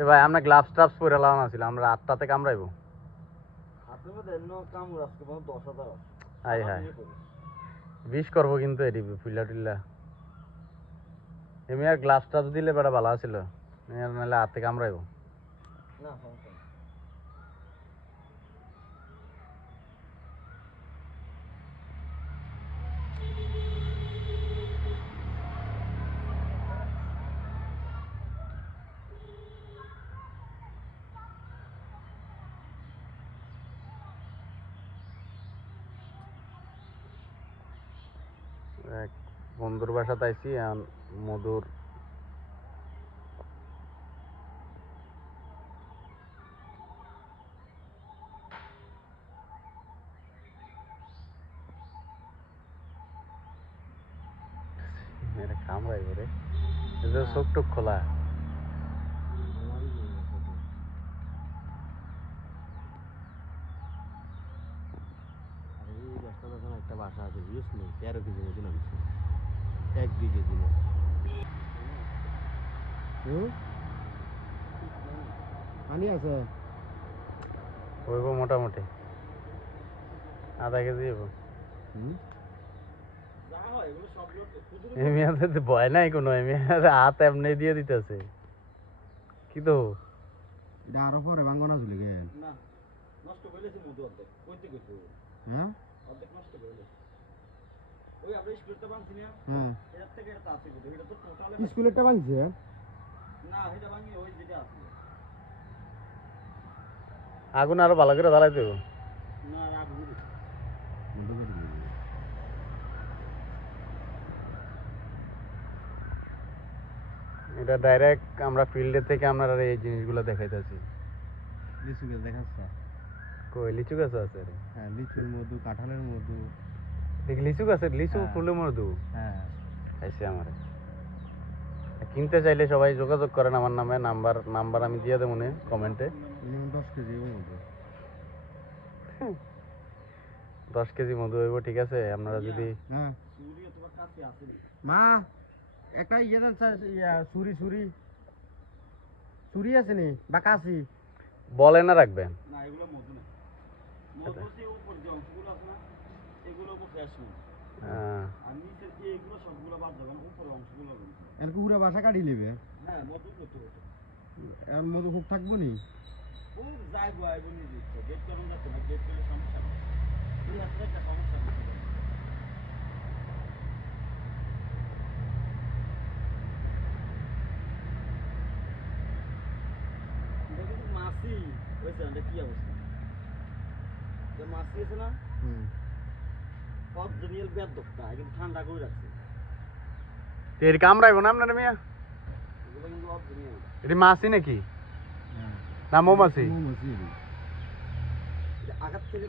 এ ভাই আমরা গ্লাভস ট্রাভস পরে লাগানো ছিল, আমরা 8টাতে কামড়াইবো। হাতের মধ্যে এন্ন কামড় আজকে 10,000 আছে। হাই হাই বিষ করবো কিন্তু এটি ফুলা টুল্লা এমনি আর গ্লাভস ট্রাভস দিলে বেটা ভালো ছিল, নাহলে হাতে কামড়াইবো। না সমস্যা নেই। এক বন্ধুর বাসাতে আইছি, মধুর কামড়াইবো রে, চোখ টুক খোলা। একটা বাসা আছে বুঝিস নি, 13 কেজি মতো নামছে 1-2 কেজি না। পানি আছে হইব মোটামুটি আধা কেজি হইব। এমিয়াতে ভয় নাই কোনো, এমিয়াতে হাত এমনি দিয়ে দিতেছে। কি তো এটা আরো পরে ভাঙনা ঝুলে গে না নষ্ট কইলেছে মধু অর্ধেক কইতে কইতে হ্যাঁ অর্ধেক নষ্ট কইলে ওই আমরা স্কুলটা ভাঙছি না এর থেকে এটা আছে কিন্তু এটা তো টোটাল স্কুলেরটা ভাঙছে না এটা ভাঙি ওই যেটা আছে আগুন আরো ভালো করে জ্বালাই দেব না আর আগুন এটা ডাইরেক্ট আমরা ফিল্ডে থেকে আমরা এই জিনিসগুলো দেখাইতেছি। লিচু গাছ দেখাচ্ছ? কই লিচু গাছ আছে রে? হ্যাঁ লিচুর মধু, কাঁঠালের মধু। দেখ লিচু গাছের লিচু ফুলের মধু। হ্যাঁ খাইছে আমারে। কিনতে চাইলে সবাই যোগাযোগ করেন আমার নামে, নাম্বার আমি দিয়ে দেবো মনে কমেন্টে। 10 কেজি মধু 10 কেজি মধু হইব, ঠিক আছে? আপনারা যদি মা একটা ইয়ে দেন ছুরি ছুরি ছুরি আছে নি বা কাশি বলে না রাখবেন না এগুলো মধু না মধু যে উপর যে অংশগুলো আছে না এগুলো ফ্রেশ মধু আমি এগুলো সবগুলো বাদ দেব, উপর অংশগুলো এর পুরো বাসা কাটি নেবে। হ্যাঁ মধু কত এর মধু খুব থাকবো নি খুব যাইবো আইবো নি দিচ্ছে গেট করুন যাচ্ছে না, গেট করে সমস্যা নেই, এই একটা সমস্যা নেই। মাসি বুঝছেন এটা কি অবস্থা, যে মাসি আছে না সব দুনিয়ার বেদ দোকটা কিন্তু ঠান্ডা করে রাখছে। এর কামড়াইবো না আপনার মিয়া? এগুলো কিন্তু সব দুনিয়া এটি মাছি নাকি না মৌমাছি? আঘাত থেকে